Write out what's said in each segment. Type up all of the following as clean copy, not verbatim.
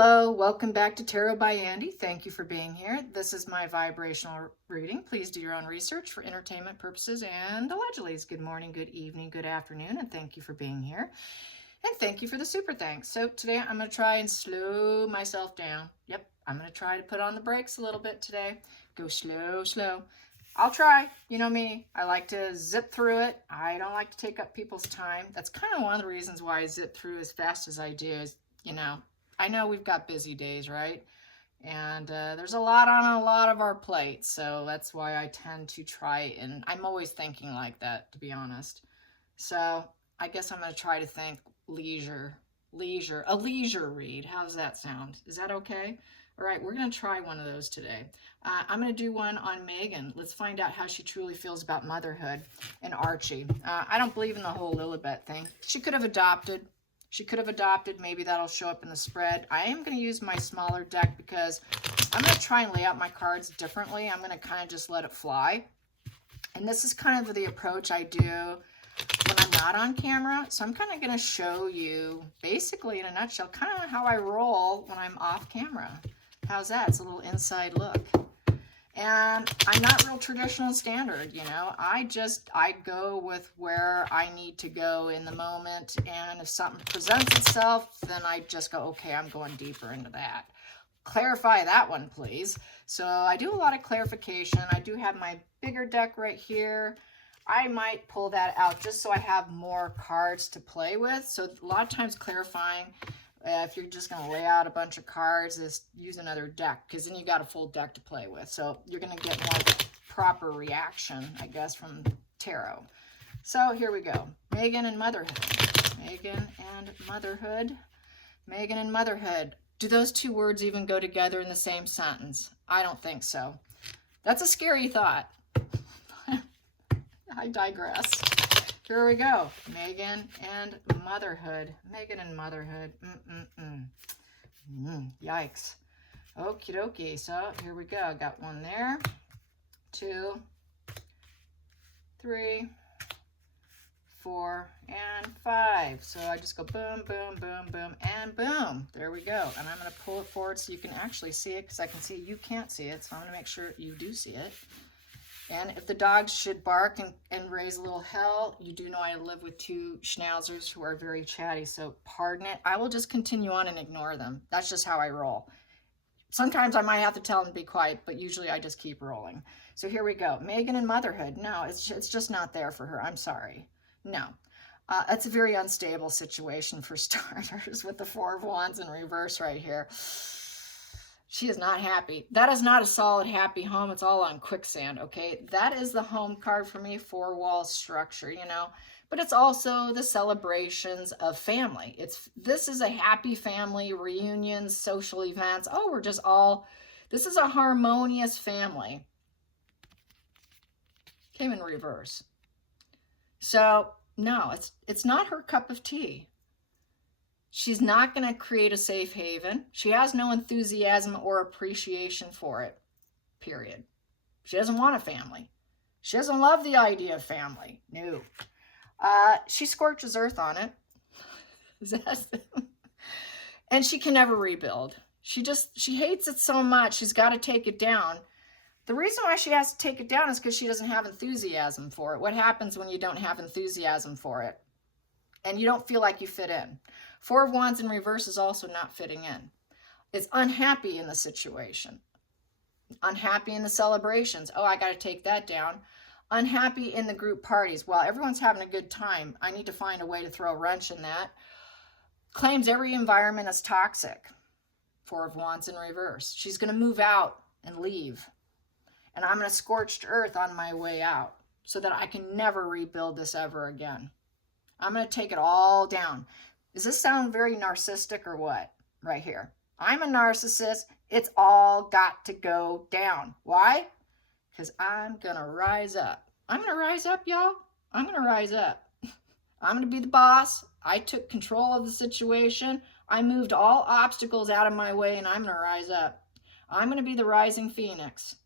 Hello, welcome back to Tarot by Andy. Thank you for being here. This is my vibrational reading. Please do your own research for entertainment purposes and allegedly. Good morning, good evening, good afternoon, and thank you for being here. And thank you for the super thanks. So today I'm going to try and slow myself down. Yep, I'm going to try to put on the brakes a little bit today. Go slow, slow. I'll try. You know me. I like to zip through it. I don't like to take up people's time. That's kind of one of the reasons why I zip through as fast as I do is, I know we've got busy days, right? And there's a lot on a lot of our plates. So that's why I tend to try, and I'm always thinking like that, to be honest. So I guess I'm going to try to think a leisure read. How does that sound? Is that okay? All right, we're going to try one of those today. I'm going to do one on Meghan. Let's find out how she truly feels about motherhood, and Archie. I don't believe in the whole Lilibet thing. She could have adopted. Maybe that'll show up in the spread. I am going to use my smaller deck because I'm going to try and lay out my cards differently. I'm going to kind of just let it fly. And this is kind of the approach I do when I'm not on camera. So I'm kind of going to show you, basically in a nutshell, kind of how I roll when I'm off camera. How's that? It's a little inside look. And I'm not real traditional standard, I go with where I need to go in the moment. And if something presents itself, then I just go, okay, I'm going deeper into that. Clarify that one, please. So I do a lot of clarification. I do have my bigger deck right here. I might pull that out just so I have more cards to play with. So a lot of times clarifying, if you're just going to lay out a bunch of cards, is use another deck, because then you got a full deck to play with. So you're going to get more of a proper reaction, I guess, from tarot. So here we go. Meghan and motherhood. Meghan and motherhood. Meghan and motherhood. Do those two words even go together in the same sentence? I don't think so. That's a scary thought. I digress. Here we go. Meghan and motherhood. Meghan and motherhood. Yikes. Okie dokie. So here we go. Got one there. 2, 3, 4, and 5. So I just go boom, boom, boom, boom, and boom. There we go. And I'm going to pull it forward so you can actually see it, because I can see you can't see it. So I'm going to make sure you do see it. And if the dogs should bark and raise a little hell, you do know I live with 2 schnauzers who are very chatty, so pardon it. I will just continue on and ignore them. That's just how I roll. Sometimes I might have to tell them to be quiet, but usually I just keep rolling. So here we go. Meghan and motherhood. No, it's just not there for her. I'm sorry. No. That's a very unstable situation for starters with the 4 of Wands in reverse right here. She is not happy. That is not a solid, happy home. It's all on quicksand, okay? That is the home card for me, 4-wall structure, But it's also the celebrations of family. This is a happy family, reunions, social events. Oh, this is a harmonious family. Came in reverse. So, no, it's not her cup of tea. She's not going to create a safe haven. She has no enthusiasm or appreciation for it, period. She doesn't want a family. She doesn't love the idea of family. No. She scorches earth on it. And she can never rebuild. She hates it so much, she's got to take it down. The reason why she has to take it down is because she doesn't have enthusiasm for it. What happens when you don't have enthusiasm for it? And you don't feel like you fit in. 4 of Wands in reverse is also not fitting in. It's unhappy in the situation. Unhappy in the celebrations. Oh, I got to take that down. Unhappy in the group parties. Well, everyone's having a good time. I need to find a way to throw a wrench in that. Claims every environment is toxic. 4 of Wands in reverse. She's going to move out and leave. And I'm going to scorched earth on my way out so that I can never rebuild this ever again. I'm going to take it all down. Does this sound very narcissistic or what? Right here. I'm a narcissist. It's all got to go down. Why? Because I'm going to rise up. I'm going to rise up, y'all. I'm going to rise up. I'm going to be the boss. I took control of the situation. I moved all obstacles out of my way, and I'm going to rise up. I'm going to be the rising phoenix.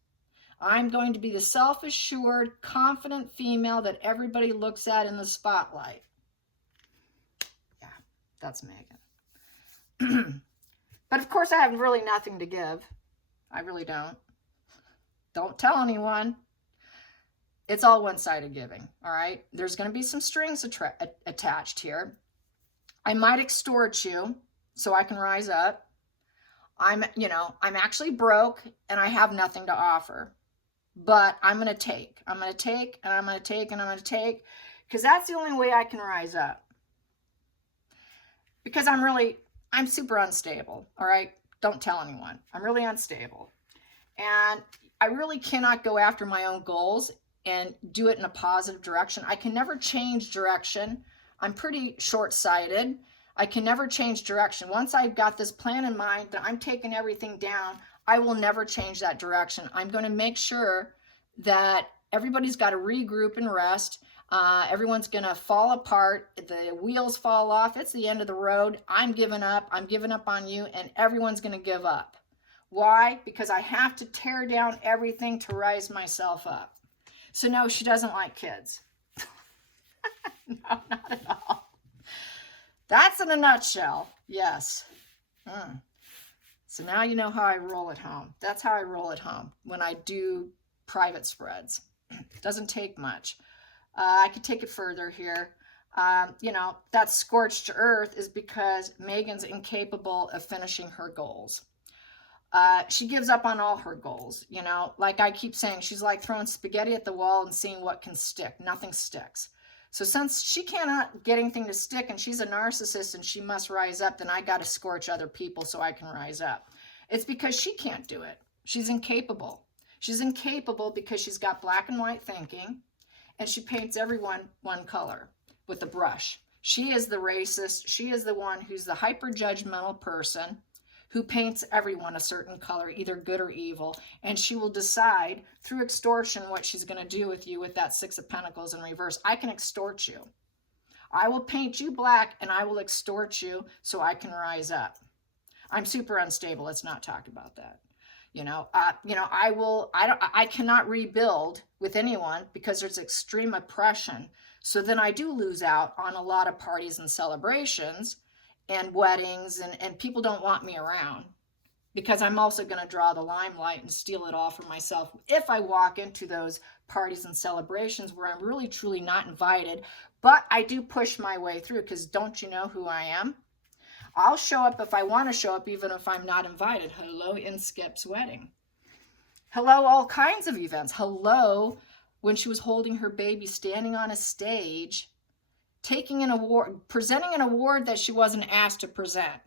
I'm going to be the self-assured, confident female that everybody looks at in the spotlight. Yeah, that's Meghan. But of course, I have really nothing to give. I really don't. Don't tell anyone. It's all one-sided giving, all right? There's going to be some strings attached here. I might extort you so I can rise up. I'm actually broke and I have nothing to offer. But I'm going to take. I'm going to take, and I'm going to take, and I'm going to take, because that's the only way I can rise up. Because I'm super unstable, all right? Don't tell anyone. I'm really unstable. And I really cannot go after my own goals and do it in a positive direction. I can never change direction. I'm pretty short-sighted. I can never change direction. Once I've got this plan in mind that I'm taking everything down, I will never change that direction. I'm going to make sure that everybody's got to regroup and rest. Everyone's going to fall apart. The wheels fall off. It's the end of the road. I'm giving up. I'm giving up on you, and everyone's going to give up. Why? Because I have to tear down everything to rise myself up. So no, she doesn't like kids. No, not at all. That's in a nutshell. Yes. So now you know how I roll at home. That's how I roll at home when I do private spreads. Doesn't take much. I could take it further here. That scorched earth is because Meghan's incapable of finishing her goals. She gives up on all her goals. Like I keep saying, she's like throwing spaghetti at the wall and seeing what can stick. Nothing sticks. So since she cannot get anything to stick and she's a narcissist and she must rise up, then I got to scorch other people so I can rise up. It's because she can't do it. She's incapable. She's incapable because she's got black and white thinking, and she paints everyone one color with a brush. She is the racist. She is the one who's the hyper-judgmental person who paints everyone a certain color, either good or evil, and she will decide through extortion what she's going to do with you with that Six of Pentacles in reverse. I can extort you. I will paint you black, and I will extort you so I can rise up. I'm super unstable. Let's not talk about that. I cannot rebuild with anyone because there's extreme oppression. So then I do lose out on a lot of parties and celebrations and weddings, and people don't want me around because I'm also going to draw the limelight and steal it all for myself if I walk into those parties and celebrations where I'm really truly not invited. But I do push my way through, because don't you know who I am? I'll show up if I want to show up, even if I'm not invited. Hello, in Skip's wedding. Hello, all kinds of events. Hello, when she was holding her baby, standing on a stage, taking an award, presenting an award that she wasn't asked to present.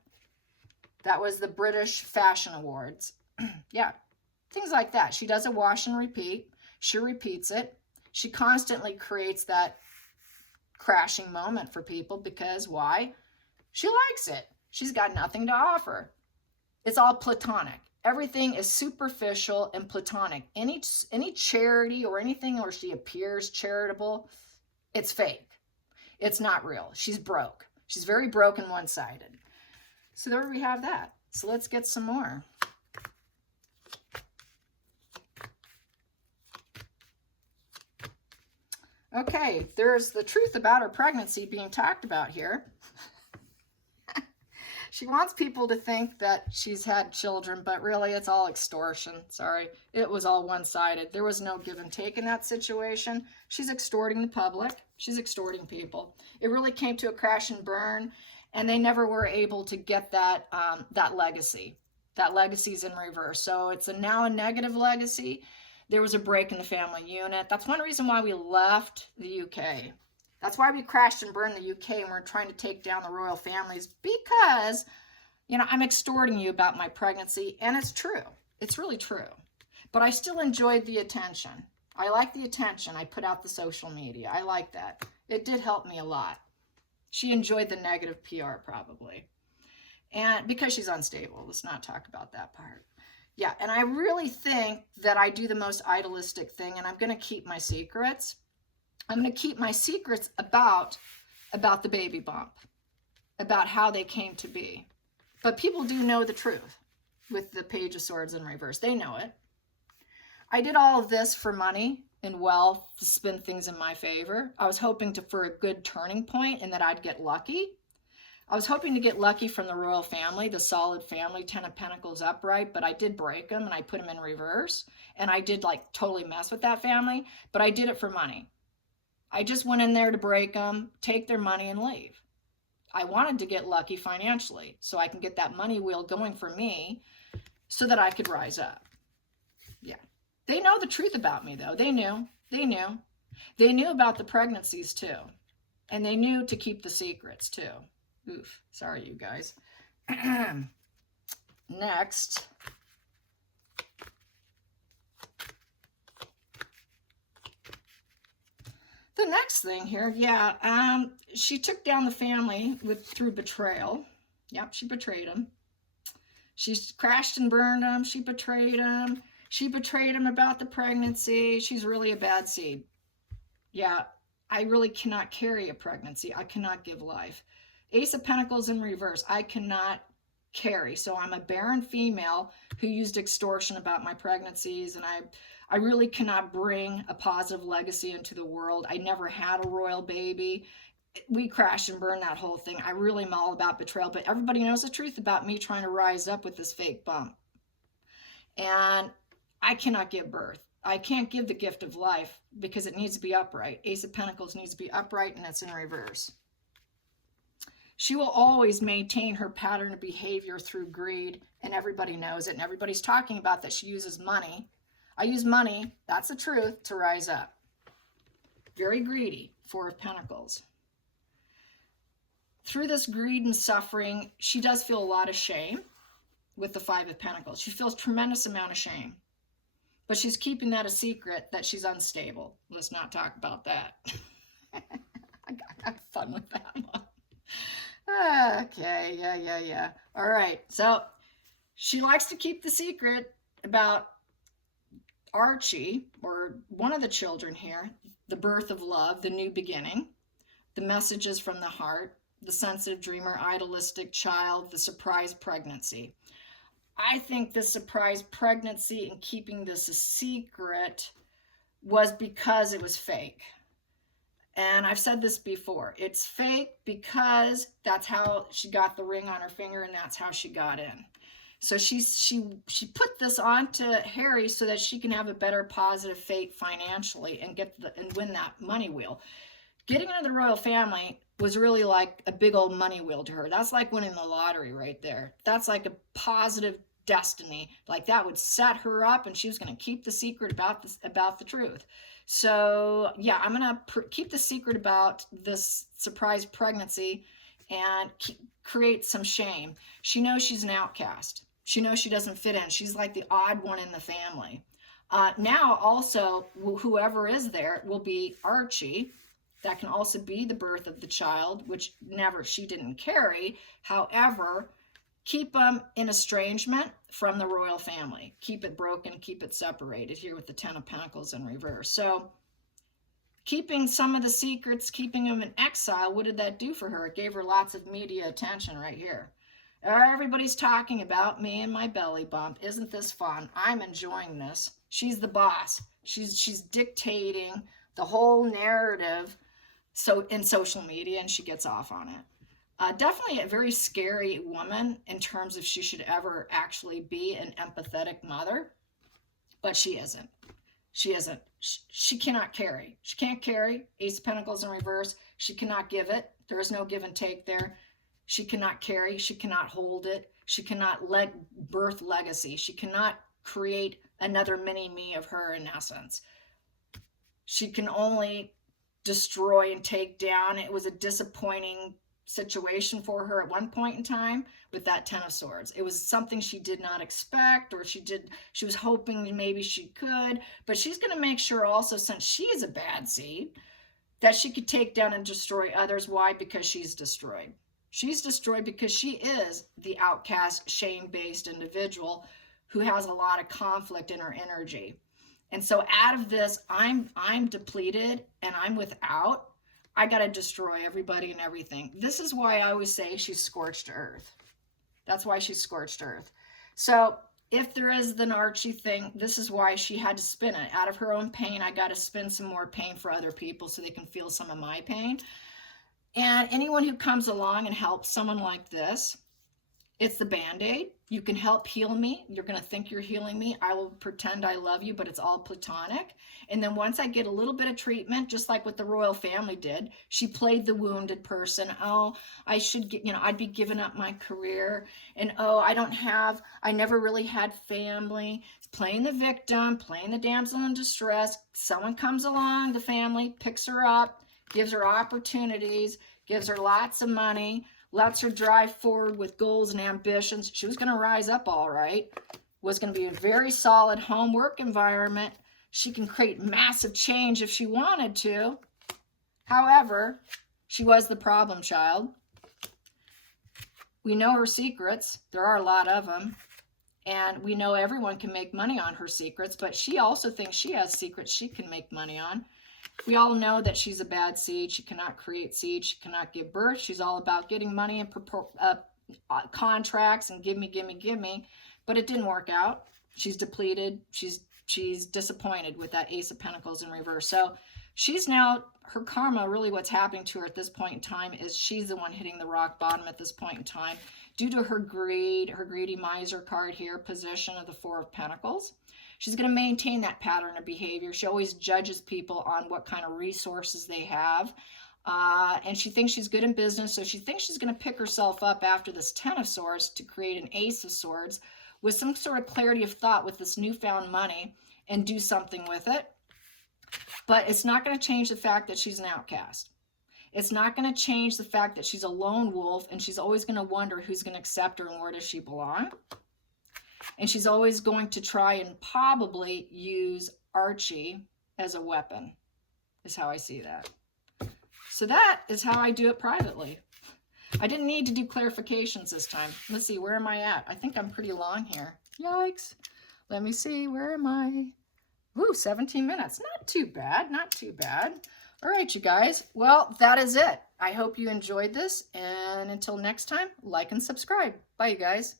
That was the British Fashion Awards. Yeah, things like that. She does a wash and repeat. She repeats it. She constantly creates that crashing moment for people because why? She likes it. She's got nothing to offer. It's all platonic. Everything is superficial and platonic. Any charity or anything where she appears charitable, it's fake. It's not real. She's broke. She's very broke and one-sided. So there we have that. So let's get some more. Okay, there's the truth about her pregnancy being talked about here. She wants people to think that she's had children, but really it's all extortion. Sorry, it was all one-sided. There was no give and take in that situation. She's extorting the public. She's extorting people. It really came to a crash and burn, and they never were able to get that that legacy. That legacy's in reverse. So it's now a negative legacy. There was a break in the family unit. That's one reason why we left the UK. That's why we crashed and burned the UK and we're trying to take down the royal families, because, I'm extorting you about my pregnancy, and it's true. It's really true. But I still enjoyed the attention. I like the attention. I put out the social media. I like that. It did help me a lot. She enjoyed the negative PR probably. And because she's unstable, let's not talk about that part. Yeah, and I really think that I do the most idealistic thing, and I'm going to keep my secrets. I'm going to keep my secrets about the baby bump, about how they came to be. But people do know the truth with the Page of Swords in reverse. They know it. I did all of this for money and wealth to spin things in my favor. I was hoping for a good turning point and that I'd get lucky. I was hoping to get lucky from the royal family, the solid family, 10 of Pentacles upright, but I did break them and I put them in reverse. And I did like totally mess with that family, but I did it for money. I just went in there to break them, take their money and leave. I wanted to get lucky financially so I can get that money wheel going for me so that I could rise up. Yeah. They know the truth about me though. They knew. They knew. They knew about the pregnancies too. And they knew to keep the secrets too. Oof. Sorry, you guys. Next. The next thing here, yeah, she took down the family through betrayal. Yep, she betrayed him. She crashed and burned him. She betrayed him. She betrayed him about the pregnancy. She's really a bad seed. Yeah, I really cannot carry a pregnancy. I cannot give life. Ace of Pentacles in reverse. I cannot carry. So I'm a barren female who used extortion about my pregnancies, and I really cannot bring a positive legacy into the world. I never had a royal baby. We crashed and burned that whole thing. I really am all about betrayal, but everybody knows the truth about me trying to rise up with this fake bump. And I cannot give birth. I can't give the gift of life because it needs to be upright. Ace of Pentacles needs to be upright, and it's in reverse. She will always maintain her pattern of behavior through greed, and everybody knows it, and everybody's talking about that she uses money. I use money, that's the truth, to rise up. Very greedy, Four of Pentacles. Through this greed and suffering, she does feel a lot of shame with the Five of Pentacles. She feels a tremendous amount of shame. But she's keeping that a secret that she's unstable. Let's not talk about that. I got fun with that one. Okay, yeah. All right, so she likes to keep the secret about Archie, or one of the children here, the birth of love, the new beginning, the messages from the heart, the sensitive dreamer, idealistic child, the surprise pregnancy. I think the surprise pregnancy and keeping this a secret was because it was fake. And I've said this before. It's fake because that's how she got the ring on her finger, and that's how she got in. So she put this onto Harry so that she can have a better positive fate financially and win that money wheel. Getting into the royal family was really like a big old money wheel to her. That's like winning the lottery right there. That's like a positive destiny. Like that would set her up, and she was going to keep the secret about the truth. So yeah, I'm going to keep the secret about this surprise pregnancy and create some shame. She knows she's an outcast. She knows she doesn't fit in. She's like the odd one in the family. Now also, whoever is there will be Archie. That can also be the birth of the child, which she didn't carry. However, keep them in estrangement from the royal family. Keep it broken, keep it separated here with the Ten of Pentacles in reverse. So keeping some of the secrets, keeping them in exile, what did that do for her? It gave her lots of media attention right here. Everybody's talking about me and my belly bump. Isn't this fun? I'm enjoying this. She's the boss. She's dictating the whole narrative in social media, and she gets off on it. Definitely a very scary woman in terms of she should ever actually be an empathetic mother, but she isn't. She isn't. She cannot carry. She can't carry. Ace of Pentacles in reverse. She cannot give it. There is no give and take there. She cannot carry. She cannot hold it. She cannot birth legacy. She cannot create another mini-me of her in essence. She can only destroy and take down. It was a disappointing situation for her at one point in time with that Ten of Swords. It was something she did not expect, or she was hoping maybe she could, but she's going to make sure also, since she is a bad seed, that she could take down and destroy others. Why? Because she's destroyed. She's destroyed because she is the outcast, shame-based individual who has a lot of conflict in her energy. And so out of this, I'm depleted and I'm without. I got to destroy everybody and everything. This is why I always say she's scorched earth. That's why she's scorched earth. So if there is the Archie thing, this is why she had to spin it. Out of her own pain, I got to spin some more pain for other people so they can feel some of my pain. And anyone who comes along and helps someone like this, it's the Band-Aid. You can help heal me. You're going to think you're healing me. I will pretend I love you, but it's all platonic. And then once I get a little bit of treatment, just like what the royal family did, she played the wounded person. Oh, I should get, I'd be giving up my career. And oh, I never really had family. Playing the victim, playing the damsel in distress. Someone comes along, the family picks her up, gives her opportunities, gives her lots of money, lets her drive forward with goals and ambitions. She was going to rise up all right. Was going to be a very solid home work environment. She can create massive change if she wanted to. However, she was the problem child. We know her secrets. There are a lot of them. And we know everyone can make money on her secrets, but she also thinks she has secrets she can make money on. We all know that she's a bad seed. She cannot create seed. She cannot give birth. She's all about getting money and contracts and give me. But it didn't work out. She's depleted. She's disappointed with that Ace of Pentacles in reverse. So she's now, her karma, really what's happening to her at this point in time is she's the one hitting the rock bottom at this point in time due to her greed, her greedy miser card here, position of the Four of Pentacles. She's going to maintain that pattern of behavior. She always judges people on what kind of resources they have. And she thinks she's good in business, so she thinks she's going to pick herself up after this Ten of Swords to create an Ace of Swords with some sort of clarity of thought with this newfound money and do something with it. But it's not going to change the fact that she's an outcast. It's not going to change the fact that she's a lone wolf, and she's always going to wonder who's going to accept her and where does she belong. And she's always going to try and probably use Archie as a weapon, is how I see that. So that is how I do it privately. I didn't need to do clarifications this time. Let's see, where am I at? I think I'm pretty long here. Yikes. Let me see, where am I? Ooh, 17 minutes. Not too bad, not too bad. All right, you guys. Well, that is it. I hope you enjoyed this. And until next time, like and subscribe. Bye, you guys.